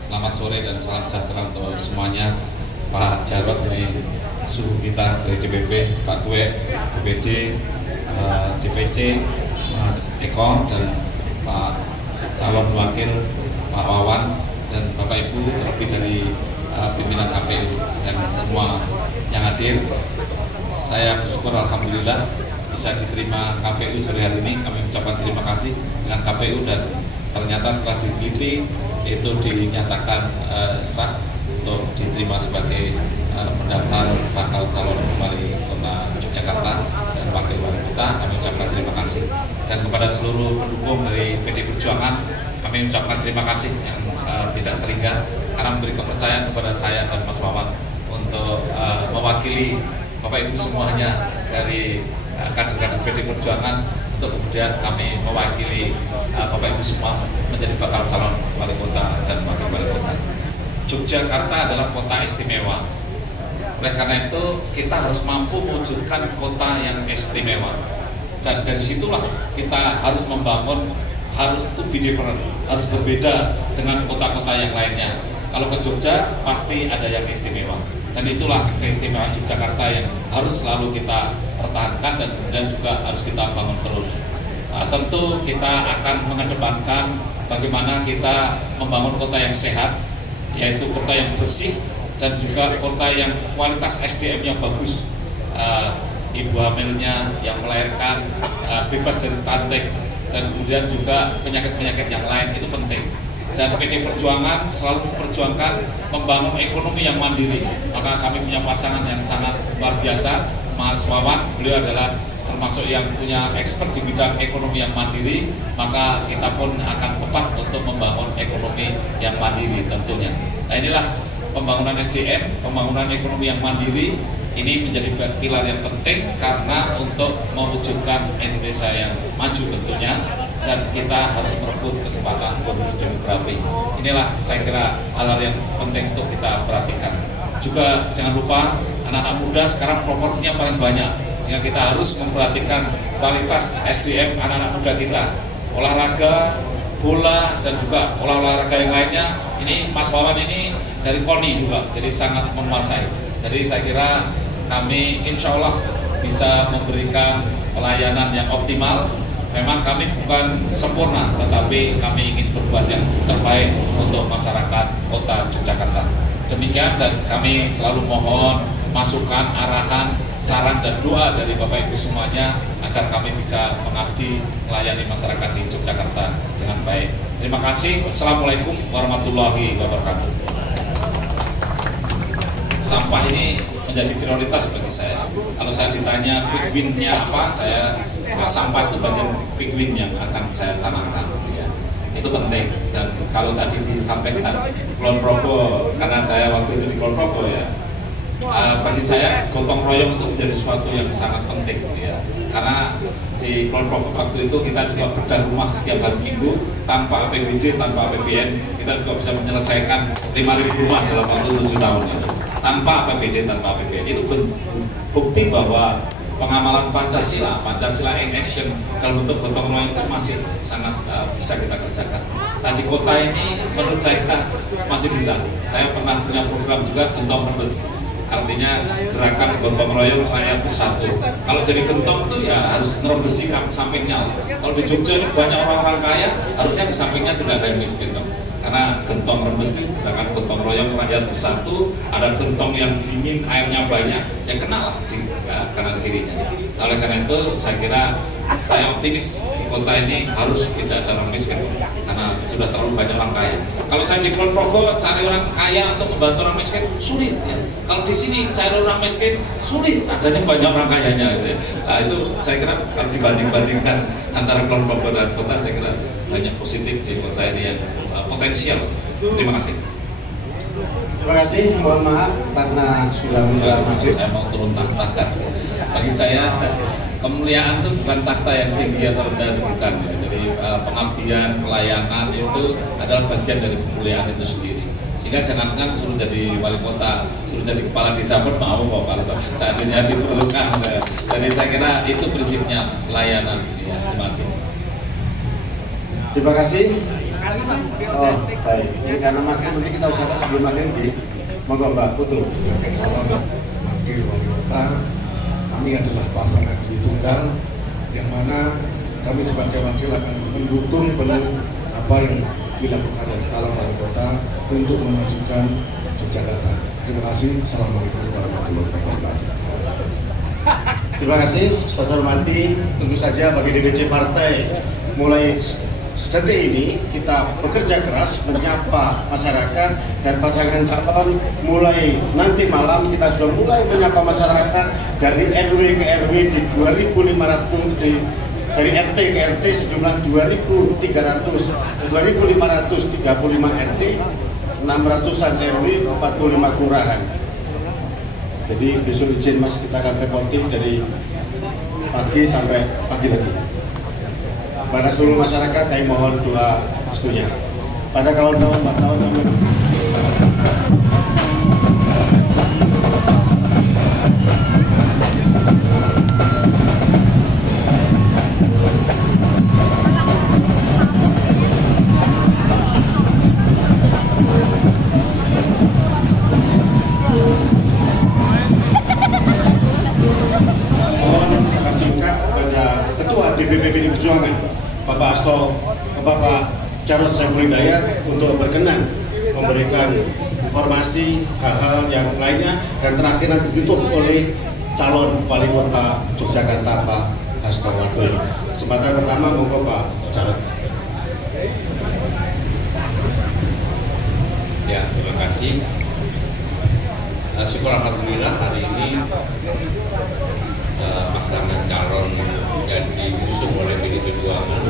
Selamat sore dan salam sejahtera untuk semuanya. Pak Jarod dari suhu kita dari DPP, Pak Tuwek, DPD, DPC, Mas Eko, dan Pak calon wakil Pak Wawan, dan Bapak Ibu terlebih dari pimpinan KPU dan semua yang hadir. Saya bersyukur alhamdulillah bisa diterima KPU sore hari ini. Kami ucapkan terima kasih dengan KPU, dan ternyata setelah diteliti itu dinyatakan sah untuk diterima sebagai pendaftar bakal calon wali kota Yogyakarta dan wakil wali kota. Kami ucapkan terima kasih, dan kepada seluruh pendukung dari PD Perjuangan kami ucapkan terima kasih yang tidak terhingga karena memberi kepercayaan kepada saya dan Mas Wawan untuk mewakili Bapak Ibu semuanya dari kader-kader PD Perjuangan, untuk kemudian kami mewakili Bapak Ibu semua menjadi bakal calon wali kota dan wakil wali kota. Yogyakarta adalah kota istimewa. Oleh karena itu kita harus mampu mewujudkan kota yang istimewa, dan dari situlah kita harus membangun, harus to be different, harus berbeda dengan kota-kota yang lainnya. Kalau ke Jogja pasti ada yang istimewa, dan itulah keistimewaan Yogyakarta yang harus selalu kita pertahankan dan kemudian juga harus kita bangun terus. Tentu kita akan mengedepankan bagaimana kita membangun kota yang sehat, yaitu kota yang bersih dan juga kota yang kualitas SDM-nya bagus. Ibu hamilnya yang melahirkan bebas dari stunting, dan kemudian juga penyakit-penyakit yang lain itu penting. Dan PD Perjuangan selalu memperjuangkan membangun ekonomi yang mandiri. Maka kami punya pasangan yang sangat luar biasa, Mas Wawan. Beliau adalah termasuk yang punya expert di bidang ekonomi yang mandiri. Maka kita pun akan tepat untuk membangun ekonomi yang mandiri tentunya. Nah, inilah pembangunan SDM, pembangunan ekonomi yang mandiri. Ini menjadi pilar yang penting karena untuk mewujudkan Indonesia yang maju tentunya, dan kita harus merebut kesempatan bonus demografi. Inilah saya kira hal-hal yang penting untuk kita perhatikan. Juga jangan lupa anak-anak muda sekarang proporsinya paling banyak, sehingga kita harus memperhatikan kualitas SDM anak-anak muda kita. Olahraga, bola, dan juga olahraga yang lainnya. Ini Mas Wawan ini dari KONI juga, jadi sangat menguasai. Jadi saya kira kami insya Allah bisa memberikan pelayanan yang optimal. Memang kami bukan sempurna, tetapi kami ingin berbuat yang terbaik untuk masyarakat kota Yogyakarta. Demikian, dan kami selalu mohon masukan, arahan, saran, dan doa dari Bapak Ibu semuanya agar kami bisa mengabdi melayani masyarakat di Yogyakarta dengan baik. Terima kasih. Wassalamualaikum warahmatullahi wabarakatuh. Sampah ini menjadi prioritas bagi saya. Kalau saya ditanya quick win-nya apa, sampah itu bagian quick win yang akan saya canangkan. Ya. Itu penting. Dan kalau tadi disampaikan Kulon Progo, karena saya waktu itu di Kulon Progo ya, bagi saya gotong royong itu menjadi sesuatu yang sangat penting. penting ya, karena di kelompok waktu itu kita juga bedah rumah setiap hari Minggu tanpa APBD, tanpa APBN kita juga bisa menyelesaikan 5.000 rumah dalam waktu 7 tahun ya. Tanpa APBD, tanpa APBN itu bukti bahwa pengamalan Pancasila in action dalam bentuk gotong royong itu masih sangat bisa kita kerjakan. Nah di kota ini menurut saya masih bisa. Saya pernah punya program juga gentong rembes, artinya gerakan gotong royong rakyat bersatu. Kalau jadi gentong itu ya harus ngerembesi sampingnya. Kalau di Jogja ini banyak orang-orang kaya, harusnya di sampingnya tidak ada yang miskin. Karena gentong rembes itu gerakan gotong royong rakyat bersatu. Ada gentong yang dingin, airnya banyak, ya kenalah di kanan kirinya. Oleh karena itu saya kira saya optimis di kota ini harus tidak ada orang miskin, karena sudah terlalu banyak orang kaya. Kalau saya di Kulon Progo cari orang kaya untuk membantu orang miskin sulit ya. Kalau di sini cari orang miskin sulit, adanya banyak orang kayanya gitu ya. Nah, itu saya kira kalau dibandingkan antara Kulon Progo dan kota, saya kira banyak positif di kota ini yang potensial. Terima kasih. Terima kasih. Mohon maaf karena sudah menjelang maghrib. Saya mau turun tahta kan. Bagi saya kemuliaan itu bukan tahta yang tinggi atau rendah, itu bukan ya. Jadi pengabdian, pelayanan itu adalah bagian dari kemuliaan itu sendiri. Sehingga jangankan suruh jadi wali kota, suruh jadi kepala desa pun mau kok wali kota. Seandainya diperlukan. Ya. Jadi saya kira itu prinsipnya pelayanan. Ya, terima kasih. Terima kasih. Oh baik. Ini karena makin nanti kita usahakan sebelum makin di monggo Mbak Putu. Sebagai calon wakil wali kota, kami adalah pasangan tunggal yang mana kami sebagai wakil akan mendukung penuh apa yang dilakukan oleh calon wali kota untuk memajukan Yogyakarta. Terima kasih. Assalamualaikum warahmatullahi wabarakatuh. Terima kasih. Saya hormati, tentu saja bagi DPC partai mulai sedetik ini kita bekerja keras menyapa masyarakat dan pasangan calon. Mulai nanti malam kita sudah mulai menyapa masyarakat dari RW ke RW di 2.500 dari RT ke RT sejumlah 2.535 RT, 600-an RW, 45 kelurahan. Jadi besok izin Mas, kita akan reporting dari pagi sampai pagi lagi. Pada seluruh masyarakat kami mohon doa restunya. Pada kawan-kawan wartawan kami mohon sangat singkat kepada Ketua DPP PDI Perjuangan Bapak Hasto, Bapak Jarod Saiful Hidayat untuk berkenan memberikan informasi hal-hal yang lainnya, dan terakhir nanti ditutup oleh calon wali kota Yogyakarta Pak Hasto Wardoyo. Kesempatan pertama monggo Pak Jarod. Ya, terima kasih. Syukur alhamdulillah hari ini pasangan calon yang diusung oleh PDI Perjuangan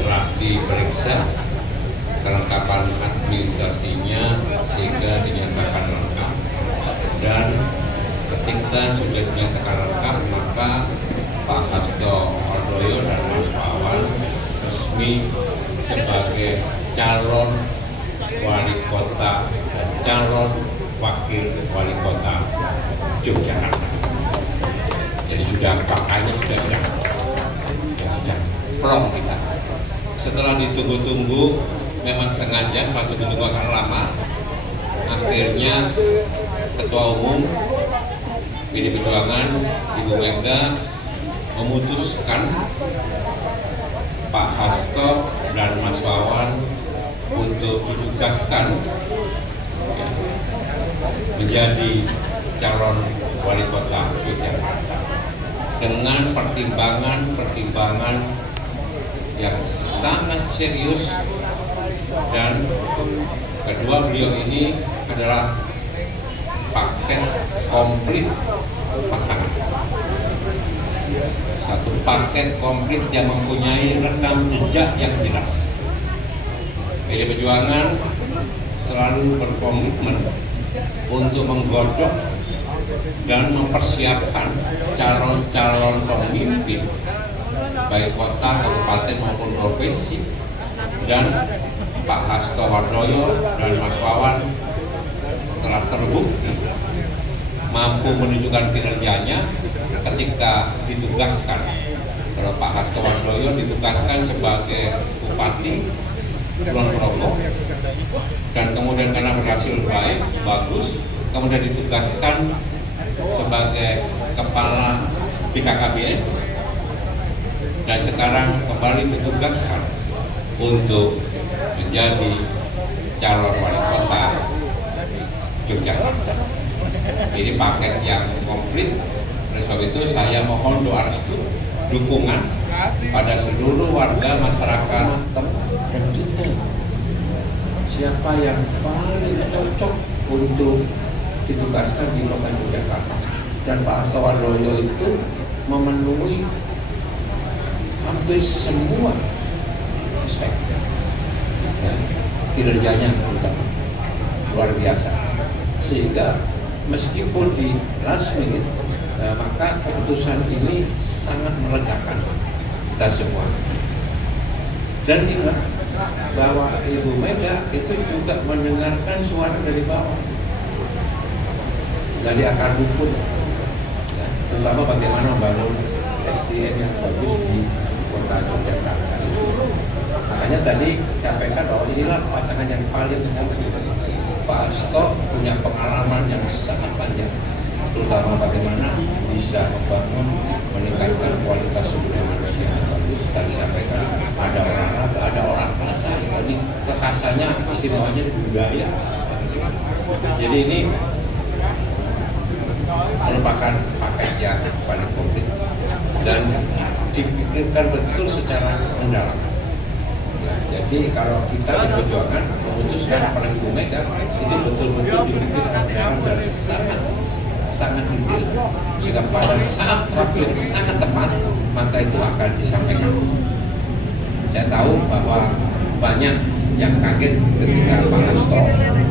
telah diperiksa kelengkapan administrasinya sehingga dinyatakan lengkap, dan ketika sudah dinyatakan lengkap maka Pak Hasto Wardoyo dan Mas Wawan resmi sebagai calon wali kota dan calon wakil wali kota Yogyakarta. Jadi sudah faktanya sudah plong kita. Setelah ditunggu-tunggu, memang sengaja suatu ditunggu akan lama, akhirnya Ketua Umum PDI Perjuangan Ibu Mega memutuskan Pak Hasto dan Mas Wawan untuk ditugaskan menjadi calon wali kota Yogyakarta dengan pertimbangan yang sangat serius, dan kedua beliau ini adalah paket komplit pasangan, satu paket komplit yang mempunyai rekam jejak yang jelas. PDI Perjuangan selalu berkomitmen untuk menggodok dan mempersiapkan calon-calon pemimpin baik kota, kabupaten maupun provinsi, dan Pak Hasto Wardoyo dan Mas Wawan telah terbukti mampu menunjukkan kinerjanya ketika ditugaskan. Kalau Pak Hasto Wardoyo ditugaskan sebagai Bupati Kulon Progo, dan kemudian karena berhasil bagus, kemudian ditugaskan sebagai Kepala BKKBN, dan sekarang kembali ditugaskan untuk menjadi calon wali kota Yogyakarta. Ini paket yang komplit. Oleh sebab itu saya mohon doa restu, dukungan pada seluruh warga masyarakat dan detail siapa yang paling cocok untuk ditugaskan di kota Yogyakarta. Dan Pak Hasto Wardoyo itu memenuhi hampir semua aspek, ya, kinerjanya terutama luar biasa, sehingga meskipun di last minute, maka keputusan ini sangat melegakan kita semua. Dan ingat bahwa Ibu Mega itu juga mendengarkan suara dari bawah, dari akar rumput, ya, terutama bagaimana membangun SDM yang bagus di kota Yogyakarta itu. Makanya tadi sampaikan bahwa inilah pasangan yang paling komplit. Pak Hasto punya pengalaman yang sangat panjang, terutama bagaimana bisa membangun, meningkatkan kualitas sumber daya manusia yang bagus. Tadi sampaikan ada olahraga, ada orang kasa. Jadi kekasannya istimewanya budaya. Jadi ini merupakan paket yang paling komplit dan dipikirkan betul secara mendalam. Jadi kalau kita di perjuangan memutuskan apalagi Ibu Mega itu betul-betul dipikirkan dan sangat detail, sehingga pada saat waktu yang sangat tepat maka itu akan disampaikan. Saya tahu bahwa banyak yang kaget ketika Pak Hasto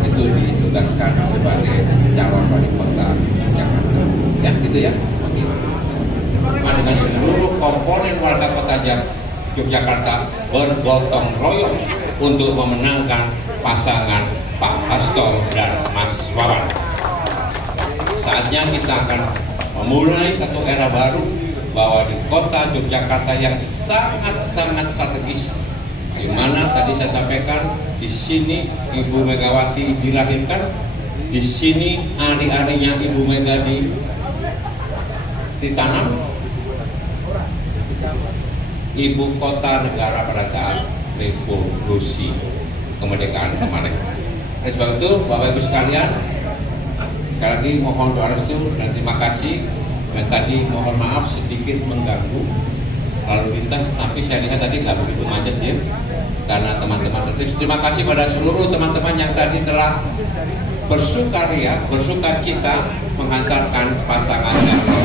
itu ditugaskan sebagai calon wali kota Jakarta, ya gitu ya. Dengan seluruh komponen warga kota Yogyakarta bergotong royong untuk memenangkan pasangan Pak Hasto dan Mas Wawan. Saatnya kita akan memulai satu era baru, bahwa di kota Yogyakarta yang sangat-sangat strategis, di mana tadi saya sampaikan di sini Ibu Megawati dilahirkan, di sini ari-arinya Ibu Mega ditanam. Ibu kota negara pada saat revolusi kemerdekaan kemarin. Oleh sebab itu, Bapak Ibu sekalian, sekali lagi mohon doa restu dan terima kasih. Dan tadi mohon maaf sedikit mengganggu lalu lintas, tapi saya lihat tadi nggak begitu macet ya, karena teman-teman tertib. Terima kasih pada seluruh teman-teman yang tadi telah bersukaria, bersukacita menghantarkan pasangan calon.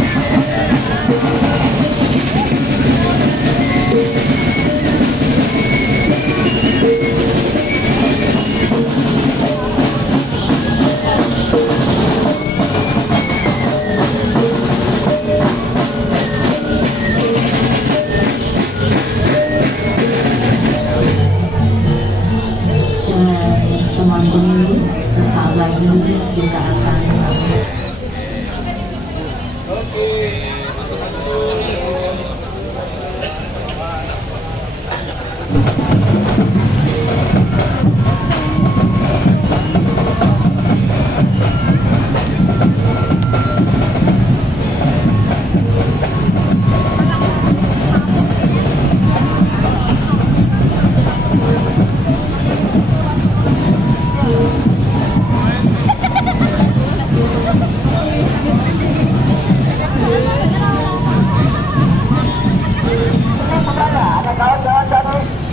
Sesaat lagi kita akan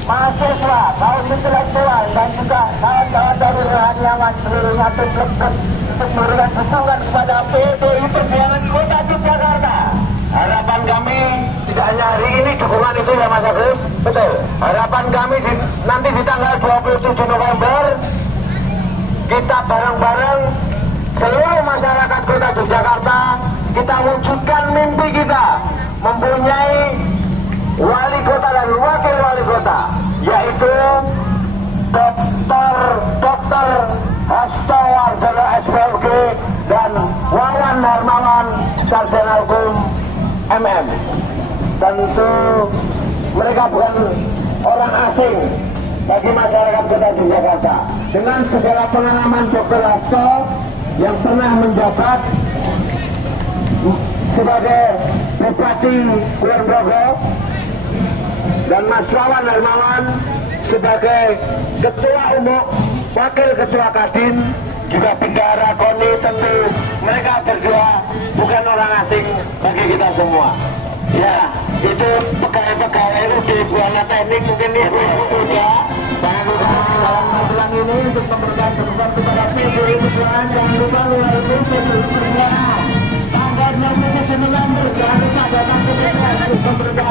mahasiswa, kaum intelektual dan juga kawan-kawan dari rohaniawan seluruhnya untuk memberikan dukungan kepada PDI Perjuangan Kota Yogyakarta. Harapan kami tidak hanya hari ini dukungan itu ya Mas Agus, betul. Harapan kami nanti di tanggal 27 November kita bareng-bareng seluruh masyarakat kota Yogyakarta, kita wujudkan mimpi kita mempunyai wali kota dan wakil wali kota, yaitu Dr. Hasto Wardono SPLG dan Wawan Hermawan Sarjana Hukum MM. Tentu mereka bukan orang asing bagi masyarakat kota Yogyakarta. Dengan segala pengalaman Dr. Hasto yang pernah menjabat sebagai Bupati Kulon Progo dan Mas Wawan Hermawan sebagai Ketua Umum, Wakil Ketua Kadin, juga Bendahara KONI, tentu mereka berdua bukan orang asing bagi kita semua. Ya, itu pegawai-pegawai itu di Buana Teknik mungkin itu juga. Jangan lupa dalam masalah ini untuk memberikan dukungan kepada PDI Perjuangan. Jangan lupa luar biasa tanggal 29 Jangan lupa datang ke